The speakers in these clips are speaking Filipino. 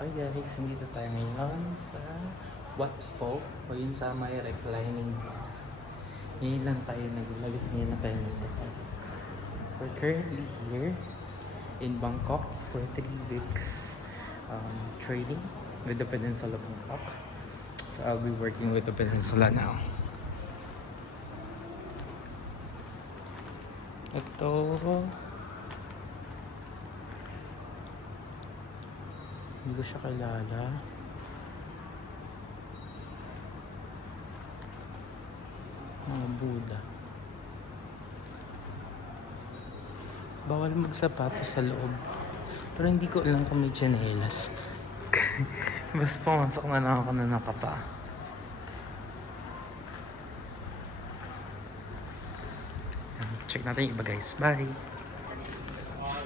Hi guys, nandito tayo ngayon sa Wat Pho o yun sa may reclining. Ngayon lang tayo naglagos, ngayon lang tayo nandito. We're currently here in Bangkok for 3 weeks trading with the Peninsula Bangkok. So I'll be working with the Peninsula now. Ito hindi ko siya kilala. Mga Buddha. Bawal magsapatos sa loob. Pero hindi ko alam kung may tsinelas. Basta pumasok na lang ako na nakapa. Check natin yung iba guys. Bye!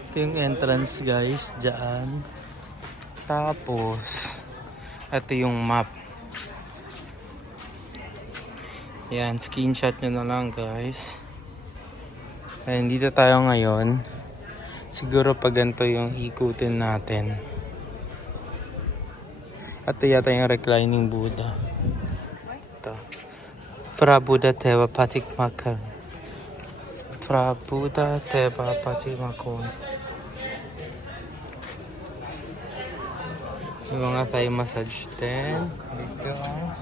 Ito yung entrance guys. Diyan. Tapos, ito yung map. Yan, screenshot nyo na lang guys. Ayan, dito tayo ngayon. Siguro pag ganito yung ikutin natin. Ito yata yung reclining Buddha. Ito. Prabuddha Teva Patikmakam. Prabuddha Teva Patikmakam. Yung mga Thai massage din. Dito ang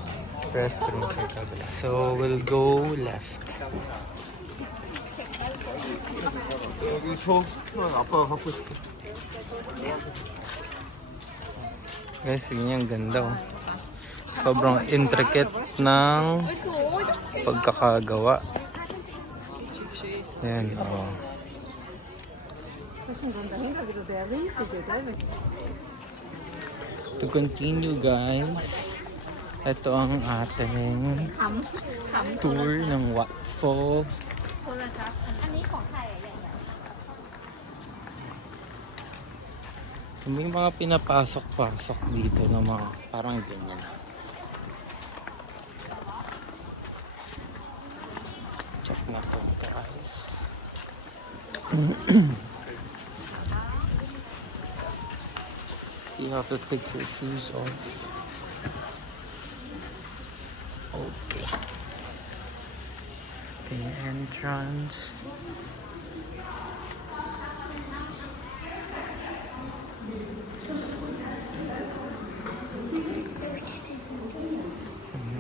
restroom sa kabila. So, we'll go left. 여기 줘. 아빠가 갖고 있을게. Guys, yun yung ganda oh. Sobrang intricate ng pagkakagawa. Yan oh. To continue guys, ito ang ating tour ng Wat Pho. So, may mga pinapasok-pasok dito na mga parang ganyan. Check na to guys. You have to take your shoes off. Okay. The entrance.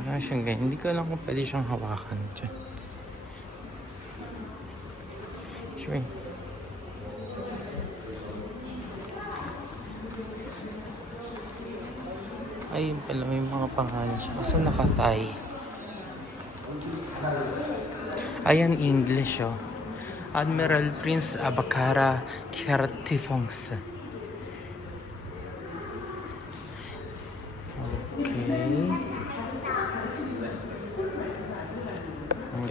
Wala siyang ganyan. Hindi ko alam kung pwede siyang hawakan dyan. Sure. Ayun pala, may mga pangalan siya. Kaso nakatay. Ayan, English oh. Admiral Prince Abakara Kyaratipongsa. Okay.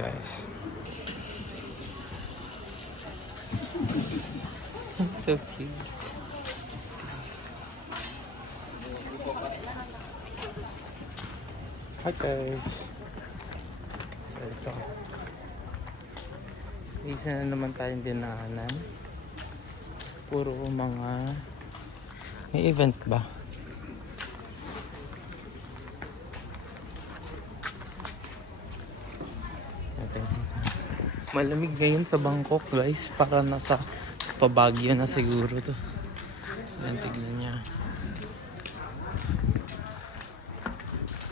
Guys. So cute. Hi guys. So ito. Isa na naman tayong dinaanan. Puro mga may event ba? Malamig ngayon sa Bangkok guys. Para nasa pabagyo na siguro to. Ayan, tignan niya.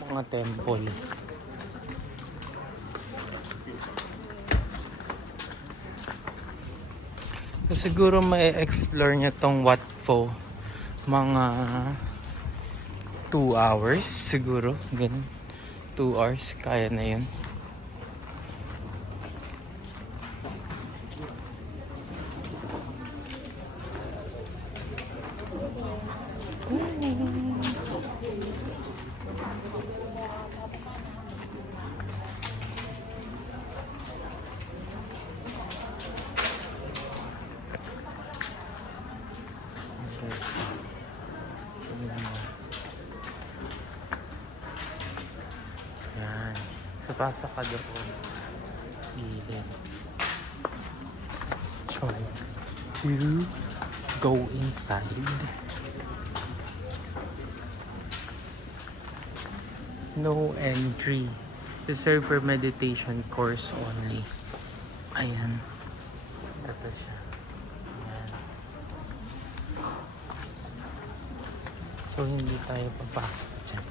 Mga temple. So, siguro may explore niya tong Wat Pho mga 2 hours siguro. Ganun. 2 hours. Kaya na yun. Yan. So, pasa ka doon. Let's try to go inside. No entry. Reserved for meditation course only. Ayan. Ito siya. Ayan. So, hindi tayo papasok dyan.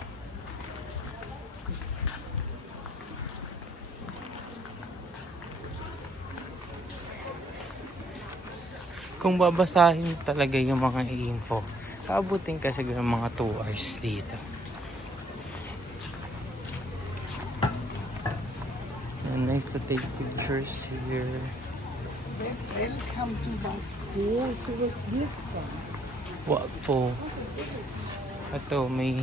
Kung babasahin talaga yung mga info, abutin ka siguro mga 2 hours dito. And nice to take pictures here. Welcome to Baku, Swiss Vita. What for? Ito, may...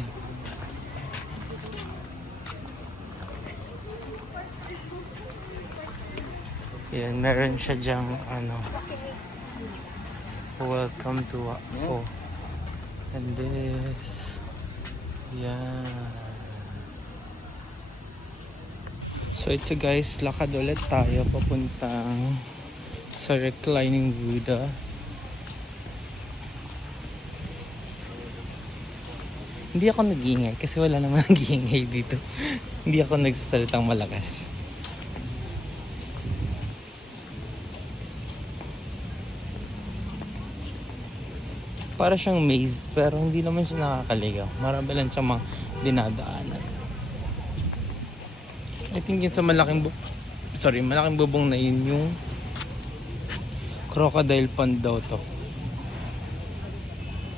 Yan, meron siya dyang ano. Welcome to Wakfo. And this... Yan. So ito guys, lakad ulit tayo papuntang sa reclining Buddha. Hindi ako nag-iingay kasi wala naman nag-iingay dito. Hindi ako nagsasalitang malakas. Para siyang maze pero hindi naman siya nakakaligaw. Marami lang siyang mga dinadaanan. I think yun sa malaking bubong na yun yung crocodile pond daw to.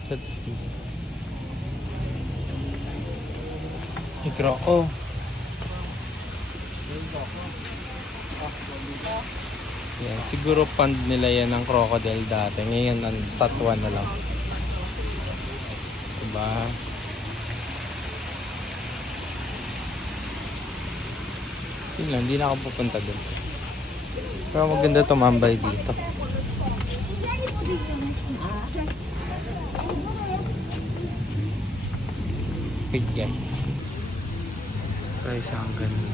Let's see. Yung croco. Yan, siguro pond nila yan ng crocodile dati. Ngayon, statwa na lang. Diba? Yun lang, hindi na ako pupunta dun. Pero maganda tumambay dito. Wait guys. Guys, ang ganda.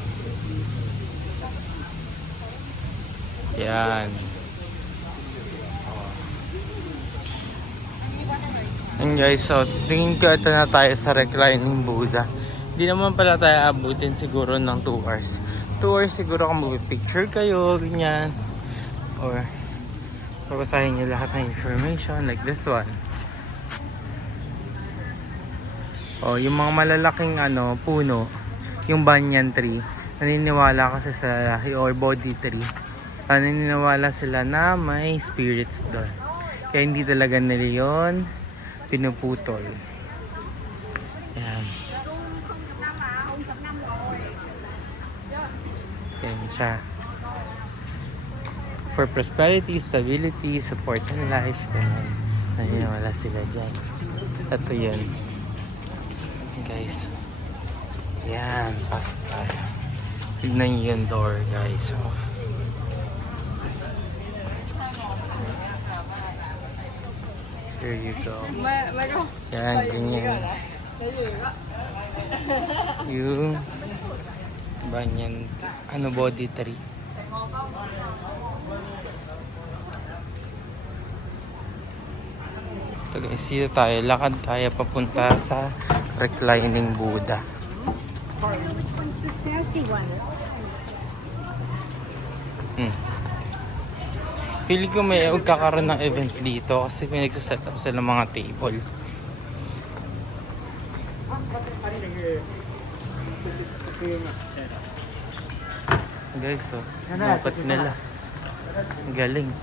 Yan. And guys, so tingin ko ito na tayo sa reclining Buddha. Hindi naman pala tayo abutin siguro ng 2 hours. 2 hours siguro kung mag-picture kayo, ganyan. Or babasahin nyo lahat ng information like this one. O, yung mga malalaking puno, yung banyan tree, naniniwala kasi sa or body tree. Naniniwala sila na may spirits doon. Kaya hindi talaga nila yun pinuputol. Yan. Yan siya. For prosperity, stability, support in life. Ganun. Naniniwala sila dyan. Ito yan. Guys. Yan. Pasok tayo. Tignan nyo yung door guys. So, here you go. Yan, ganyan. Yung banyan, body tree. Ito guys, dito tayo. Lakad tayo papunta sa reclining Buddha. Which one's the sassy one? Pili ko may magkakaroon ng event dito kasi may nagsaset up sila ng mga table. Guys, so, makat nila. Galing.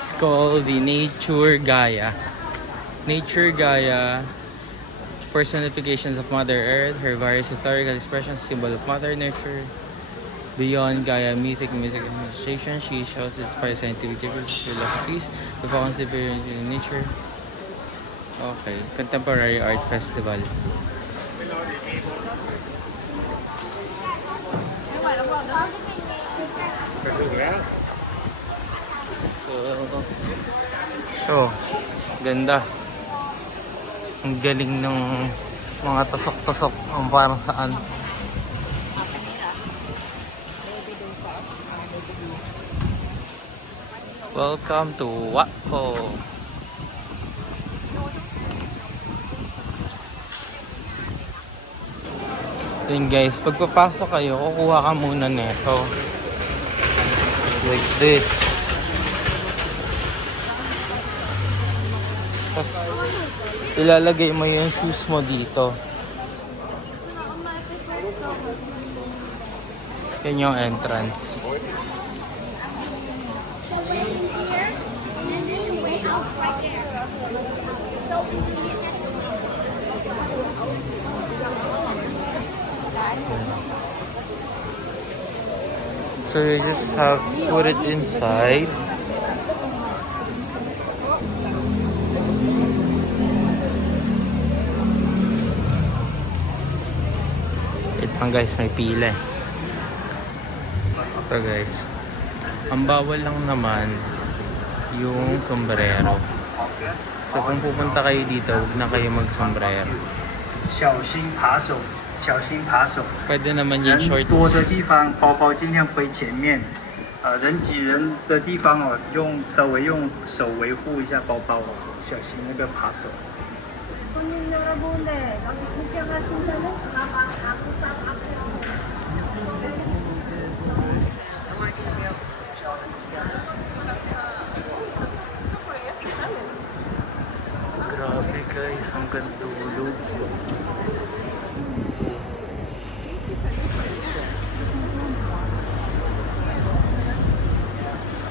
It's called the Nature Gaia. Nature Gaia, personifications of Mother Earth, her various historical expressions, symbol of Mother Nature. Beyond Gaia, mythic, music, and meditation, she shows its scientific differences, philosophies, the concept in nature. Okay, Contemporary Art Festival. So, ganda. Ang galing ng mga tusok-tusok ang parang saan. Welcome to Wapo. Then guys, pagpapasok kayo, kukuha ka muna neto. Like this. Tapos, ilalagay mo yung shoes mo dito. Yan yung entrance. So you just have to put it inside. Ito guys, may pila. Ito guys. Ang bawal lang naman yung sombrero. So kung pupunta kayo dito, huwag na kayo mag-sombrero. 小心扒手，小心扒手。 Pwede naman yung 人 short 多的地方，包包尽量背前面。人挤人的地方哦，稍微用手维护一下包包哦，小心那个扒手。 Grabe guys, hanggang tulog.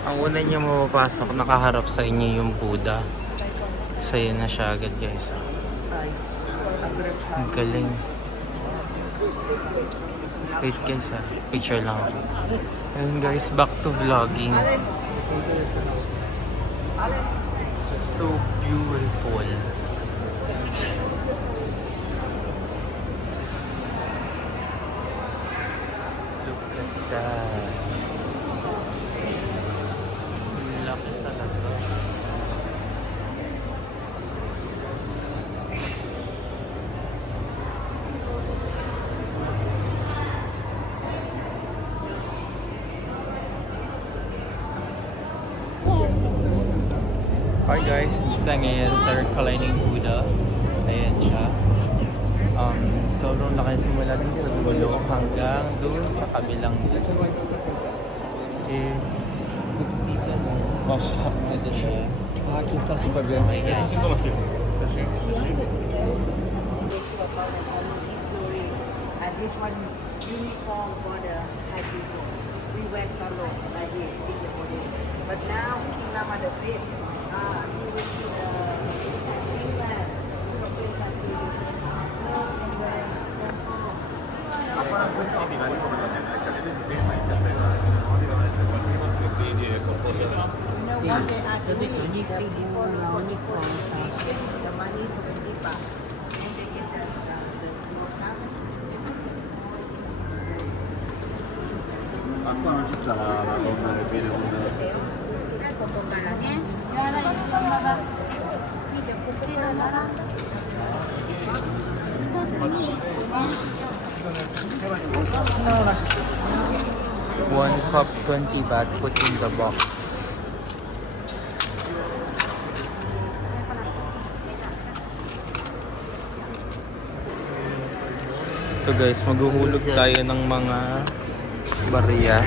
Ang una niyo mapapasok, nakaharap sa inyo yung Buddha. So yun na siya agad guys. Ang galing. Wait guys picture lang ako. And guys, back to vlogging. So beautiful. Look at that. Ang laki talaga. Hi guys, kita ngayon sa Reclining Buddha. Ayan siya. Sobrang laki simula din sa dulo hanggang doon sa kabilang dito. If dito mo, ito siya. Aqui está super bem. Okay guys. History. And this one uniform for the Thai people. We wear salon like this in the morning. But now King Lama the Fifth, he was to the England, European countries, and wear some You know what they are doing? Before uniform, the money to the Dipa. And they get the small cup. One cup 20 baht put in the box. Ito guys, maghuhulog tayo ng mga barya.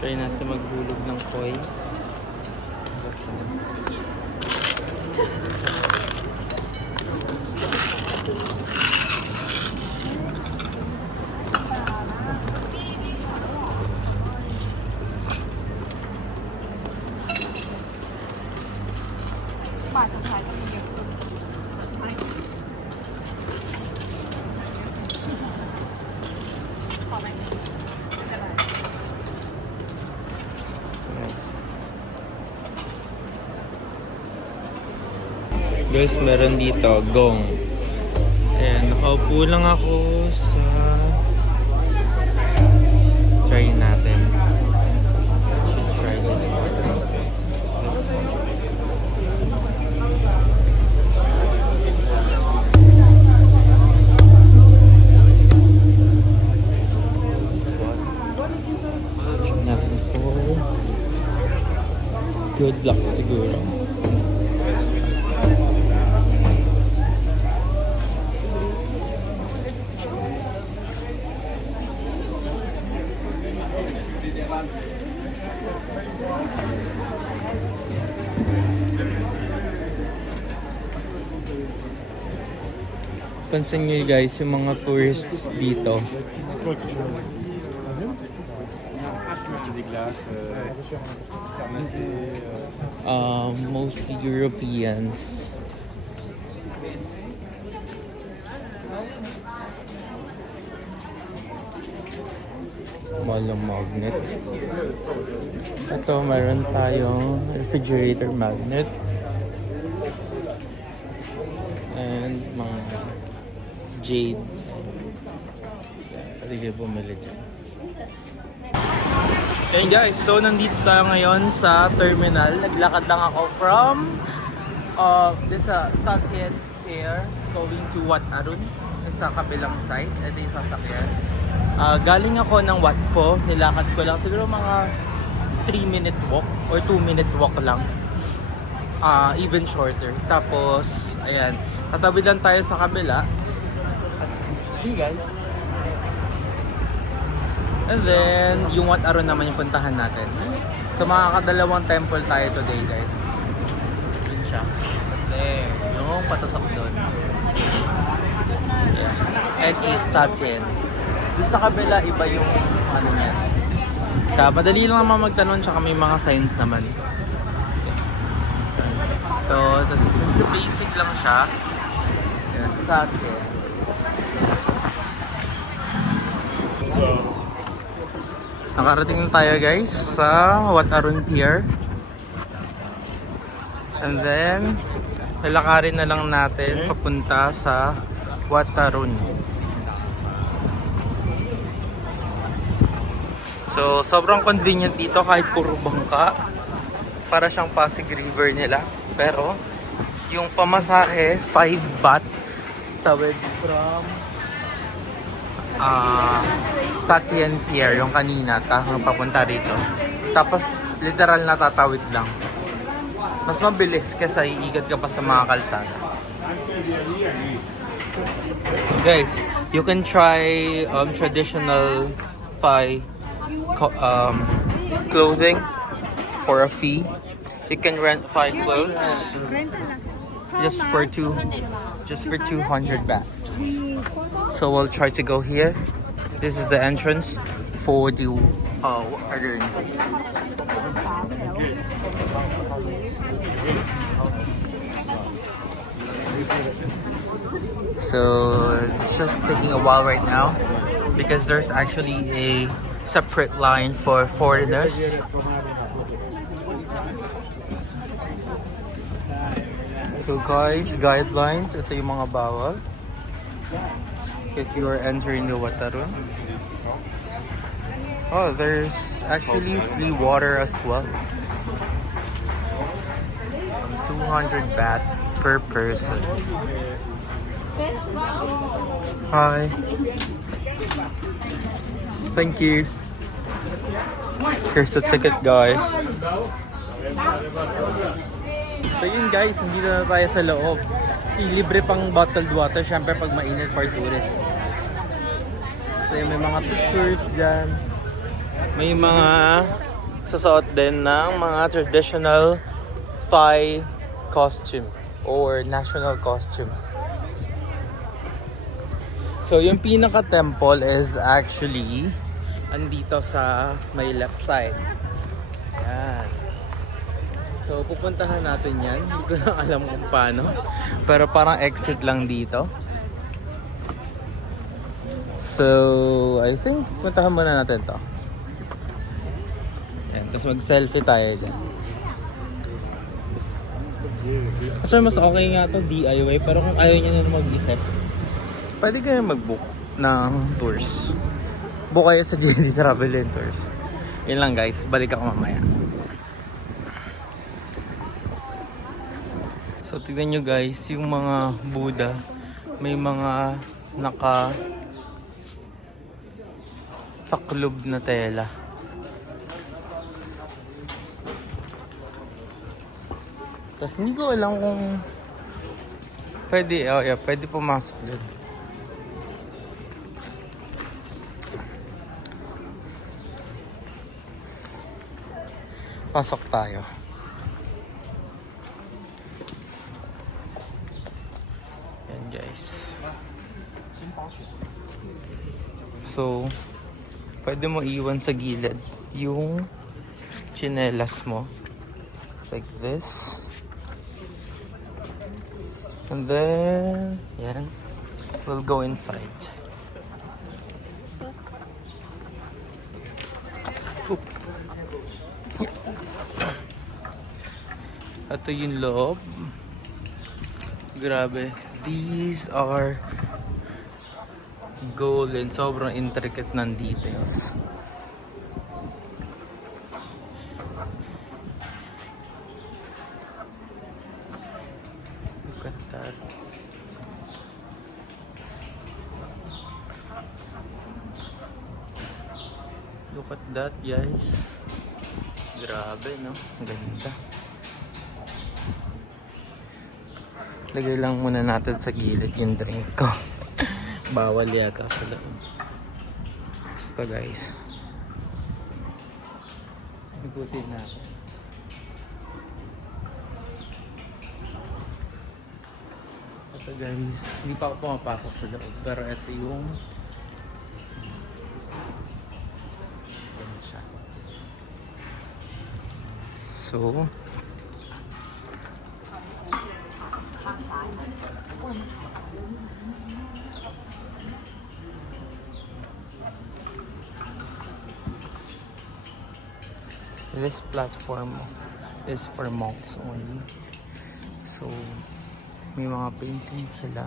Try natin maghulog ng coins. Nice. Guys, meron dito, gong. Ayan, nakaupo lang ako sa... Try natin. Should try this one. Check natin po. Good luck siguro. Pansin nyo guys, yung mga tourists dito. Des glaces, Mostly Europeans. Walang magnet. Ito, meron tayong refrigerator magnet. And mga jade. Pwede kayo bumili dyan. Hey guys, so nandito tayo ngayon sa terminal. Naglakad lang ako from dun sa Taguig Pier going to Wat Arun sa kabilang side. Ito yung sasakyan. Galing ako ng Wat Pho. Nilakad ko lang siguro mga 3-minute walk or 2-minute walk lang. Even shorter. Tapos, ayan. Tatawid lang tayo sa kabila. See guys. And then, yung Wat Arun naman yung puntahan natin. So, makakadalawang temple tayo today, guys. Yun siya. There. Yung patusok doon. Yeah. And 8-10. Dun sa kabila, iba yung ano niya. Madali lang naman magtanong, tsaka may mga signs naman. So, this is basic lang siya. Yeah. 8-10. Nakarating na tayo guys sa Wat Arun Pier. And then, lalakarin na lang natin papunta sa Wat Arun. So, sobrang convenient dito kahit puro bangka. Para siyang Pasig River nila. Pero, yung pamasahe, 5 baht. Tawid from Tatian Pier, yung kanina, papunta rito. Tapos, literal na tatawid lang. Mas mabilis kaysa iigat ka pa sa mga kalsada. Guys, you can try traditional Thai clothing for a fee. You can rent Thai clothes just for 200 baht. So we'll try to go here. This is the entrance for the Arun. So it's just taking a while right now because there's actually a separate line for foreigners. So guys, guidelines, ito yung mga bawal if you are entering the Wat Arun. Oh, there's actually free water as well. 200 baht per person. Hi. Thank you. Here's the ticket, guys. So yun guys, hindi na tayo sa loob. Libre pang bottled water, syempre pag mainit for tourists. So may mga pictures dyan. May mga susuot din ng mga traditional Thai costume or national costume. So yung pinaka-temple is actually andito sa may left side. Yan. So pupuntahan natin yan. Hindi ko lang alam kung paano. Pero parang exit lang dito. So I think puntahan muna natin to. Yan. Tapos mag-selfie tayo dyan. Actually, mas okay nga to DIY, pero kung ayaw niya na mag-isip, pwede kayo mag-book ng tours. Book kayo sa JD Travel and Tours. Yun lang guys, balik ako mamaya. So tignan nyo guys, yung mga Buddha, may mga naka saklob na tela. Tapos hindi ko alam kung pwede, oh yeah, pwede pumasok din. Pasok tayo. Yan guys. So, pwede mo iwan sa gilid yung tsinelas mo. Like this. And then, yan. We'll go inside. Oop. Ito yung loob. Grabe. These are gold and sobrang intricate ng details. Look at that. Look at that, guys. Grabe, no? Ang ganda. Lagay lang muna natin sa gilid yung drink ko. Bawal yata sa loob. Basta guys. Ikutin natin. Ito guys, hindi pa ako pumapasok sa loob. Pero ito yung yan siya. So this platform is for monks only. So may mga paintings sila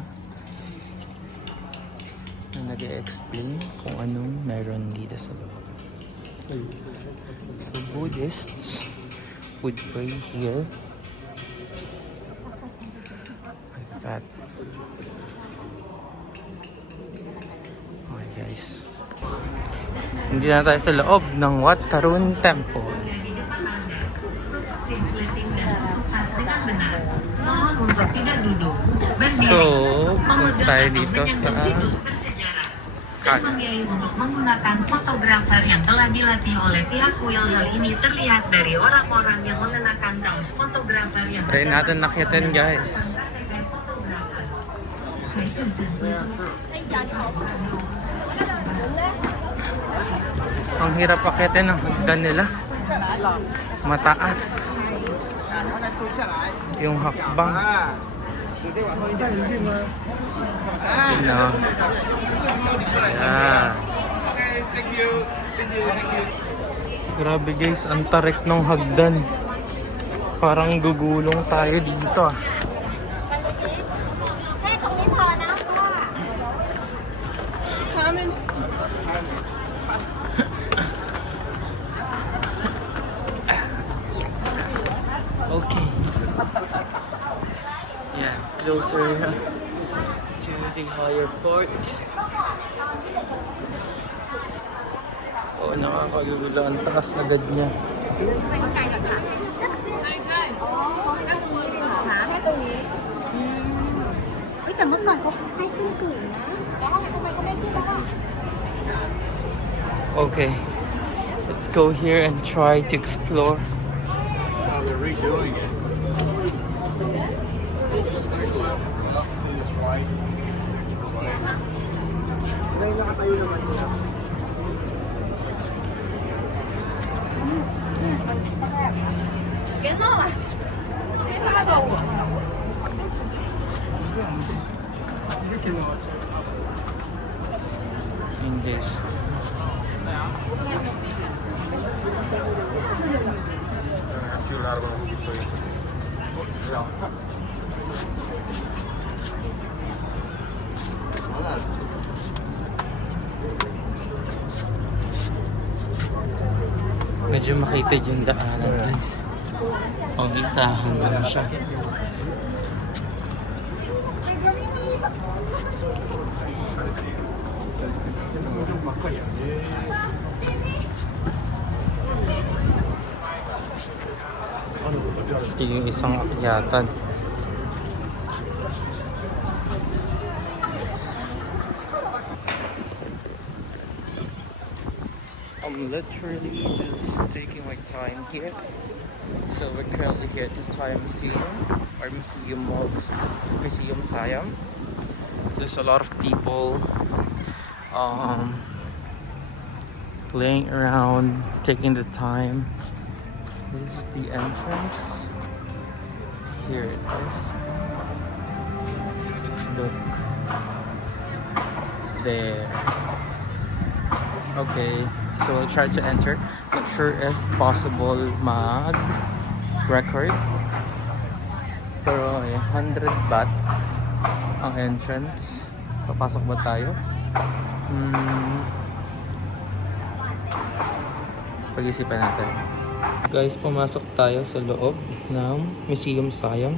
na nag-explain kung anong meron dito sa loob. So Buddhists would pray here like that. Okay guys, hindi na tayo sa loob ng Wat Tarun Temple. So, punta tayo dito sa memilih untuk menggunakan fotografer yang telah dilatih oleh pihak kuil. Hal ini terlihat dari orang-orang yang mengenakan kaos fotografer yang try natin nakitin guys. Ang hirap akitin ng hagdan nila. Mataas. Yung hakbang. No. Yeah. Grabe guys, ang tarik ng hagdan. Parang gugulong tayo dito ah. Okay. Yeah, closer to the higher port. Oh, nakakagulo. Ang taas agad niya. Okay, let's go here and try to explore. They're redoing it. See this right? In this. Wala. Medyo makitid yung daanan, guys. O isa hanggang siya. Ito yung isang akyatan. I'm literally just taking my time here. So we're currently here at the Siam Museum, or Museum Siam. There's a lot of people playing around, taking the time. This is the entrance. Here it is. Look there. Okay, so we'll try to enter. Not sure if possible mag-record. Pero 100 baht ang entrance. Papasok ba tayo? Pag-isipan natin. Guys, pumasok tayo sa loob ng Museum Siam.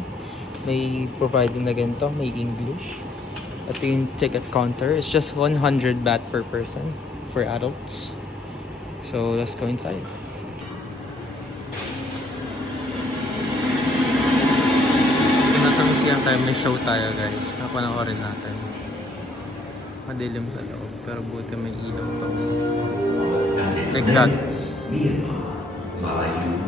May providing na ganito, may English. Ito yung ticket counter. It's just 100 baht per person for adults. So let's go inside. Kung nasa museum tayo, may show tayo guys. Napanoorin natin. Madilim sa loob, pero buti may ilaw to. Like that. Myanmar, Malayu,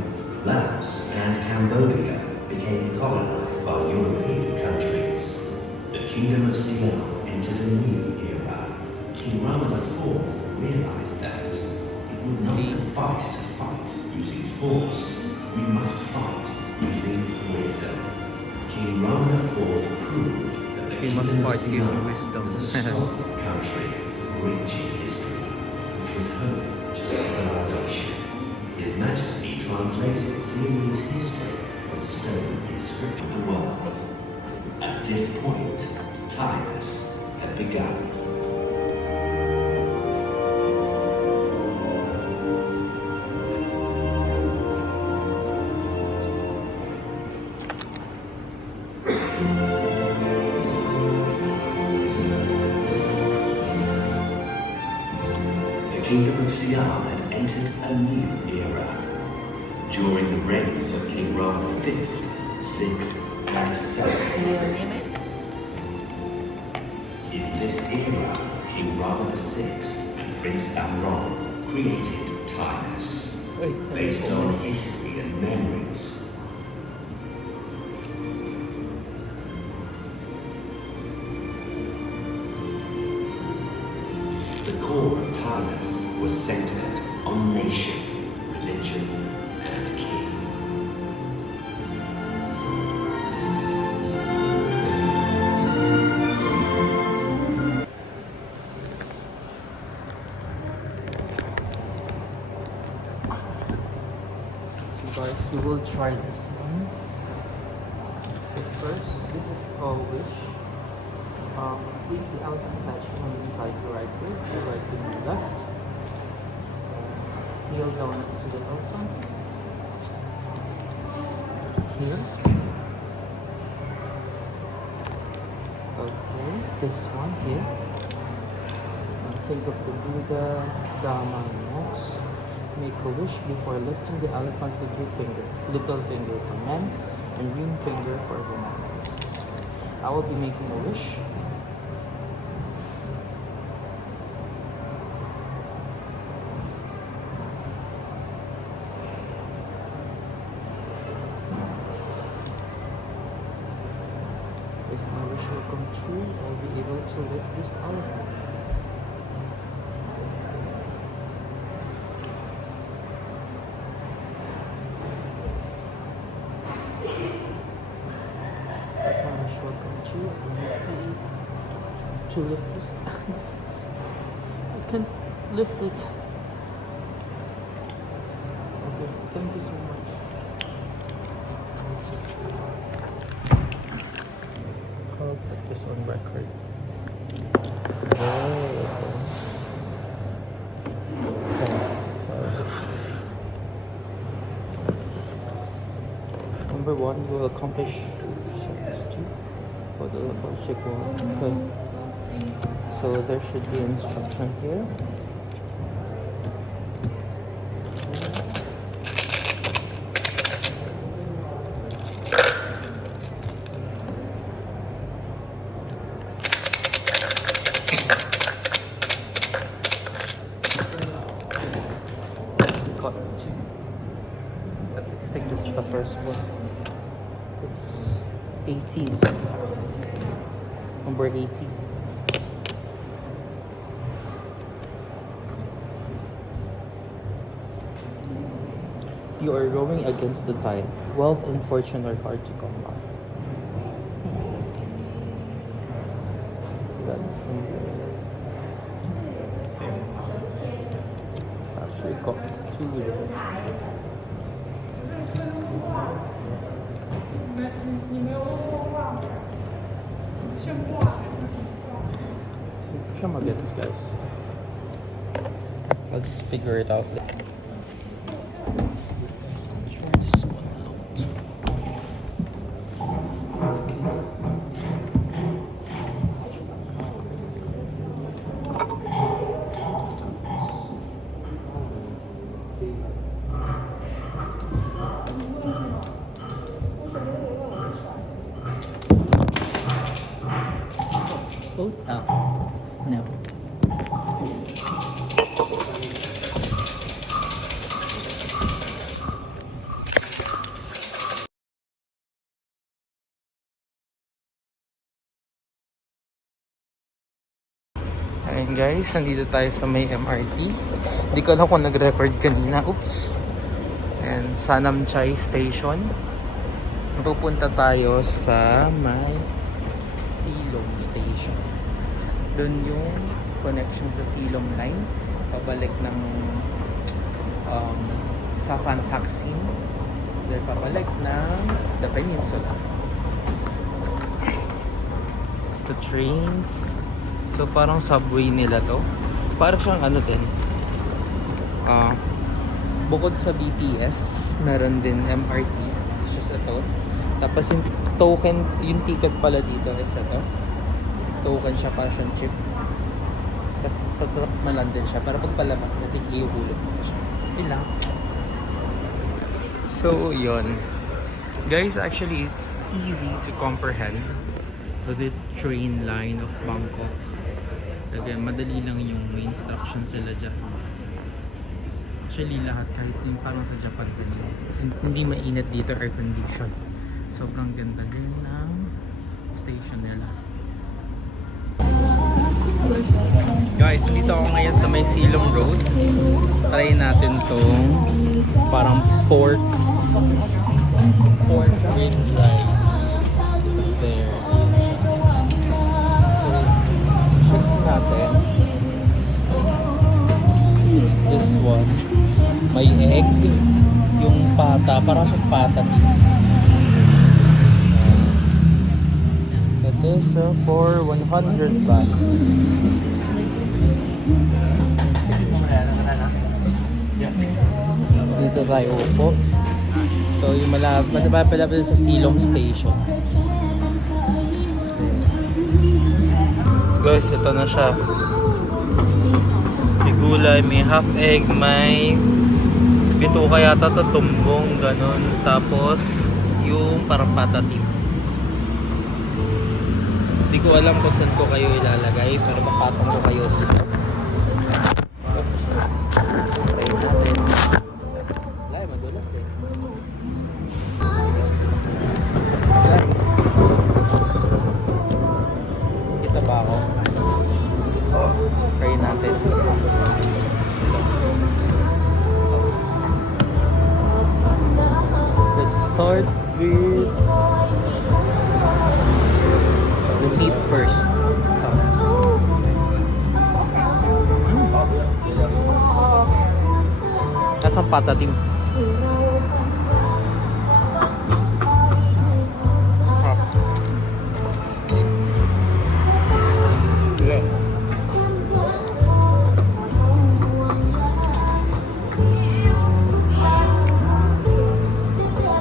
Laos, and Cambodia became colonized by European countries. The Kingdom of Siam entered a new era. King Rama IV realized that it would not suffice to fight using force. We must fight using wisdom. King Rama IV proved that the Kingdom of Siam was a strong country, rich in history, which was home to civilization. His Majesty translated Siamese history from stone inscription of the world. At this point, Titus had begun. The Kingdom of Siam had entered a new era. During the reigns of King Rama V, VI, and VII. In this era, King Rama VI and Prince Amron created Titus, based on history and memories. The core of Titus was centered on nation, religion, and king. So guys, we will try this one. So first, this is a wish. Place the elephant statue on the side right way, the right way and the left. Kneel down next to the elephant. Here. Okay, this one here. Think of the Buddha, Dharma, and monks. Make a wish before lifting the elephant with your finger. Little finger for men and ring finger for women. I will be making a wish. If my wish will come true, I'll be able to lift this elephant. If my wish will come true, I will be able to lift this. I can't lift it. Okay, thank you so much. this on record. Oh. Okay, so number 1 will accomplish okay. So there should be instruction here. Got two. I think this is the first one. It's 18. Number 18. You are rowing against the tide. Wealth and fortune are hard to come by. That's actually got two with it. Siya magets, guys. I'll just figure it out. Oh, no. Ayun guys, nandito tayo sa may MRT. Hindi ko alam kung nag-record kanina. Oops. And Sanam Chai Station. Pupunta tayo sa may Silom Station. Doon yung connection sa Silom Line. Pabalik ng sa Fantaksin. Then pabalik ng The Peninsula. The trains. So parang subway nila to. Parang siyang ano din. Bukod sa BTS, meron din MRT. It's just ito. Tapos yung token, yung ticket pala dito is ito. Token siya, para siyang chip. Tapos tatap mo lang din siya. Para pag palabas, I think iuhulog dito siya. Yun lang. So, yun. Guys, actually, it's easy to comprehend the train line of Bangkok. Again, madali lang yung may instructions sila dyan. Actually, lahat kahit yung parang sa Japan din. Hindi mainit dito, air condition. Sobrang ganda din ng station nila. Guys, dito ako ngayon sa may Silom Road. Try natin tong parang pork with rice. There. So, check natin. It's this one. May egg. Yung pata. Parang siyang pata dito. It is for 100 baht. Dito tayo upo. So yung malapit sa Silom Station. Guys, ito na siya. May gulay, may half egg, may bituka yata to, tumbong, ganun. Tapos yung parang patatim. Hindi ko alam kung saan ko kayo ilalagay, pero makatong ko kayo dito. Oops. Try natin. Wala, madulas eh. Guys. Kita ba ako? Try natin. Let's start with the meat first. Nasaan patatim?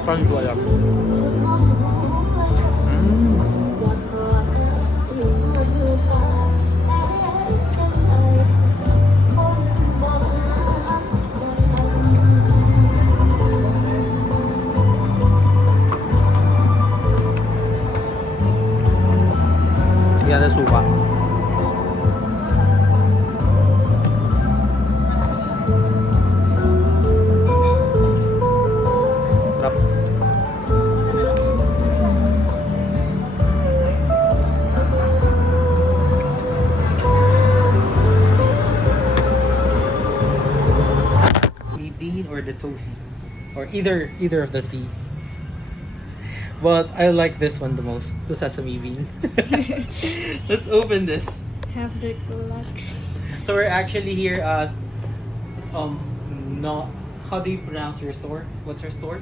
Parang ko alam. Mm. Yan na suka. Sarap. Bean or the tofu, or either of the three. But I like this one the most, the sesame bean. Let's open this. Have the luck. So we're actually here at no, how do you pronounce your store? What's your store?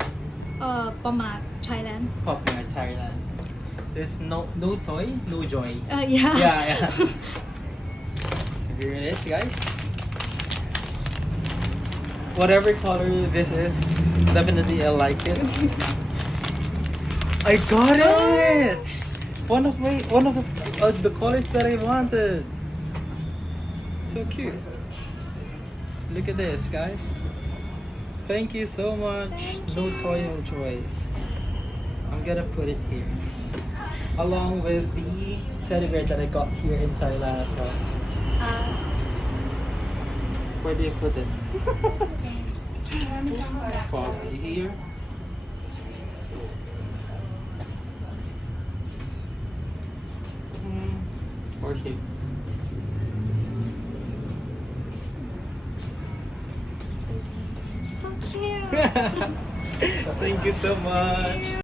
Pamat, Thailand. Popmart, Thailand. There's no toy, no joy. Yeah. Yeah. Here it is, guys. Whatever color this is, definitely I like it. I got it! One of the colors that I wanted. So cute. Look at this, guys. Thank you so much. No toy, no joy. I'm gonna put it here, along with the teddy bear that I got here in Thailand as well. Where do you put it? Probably here. Or here. So cute. Thank you so much.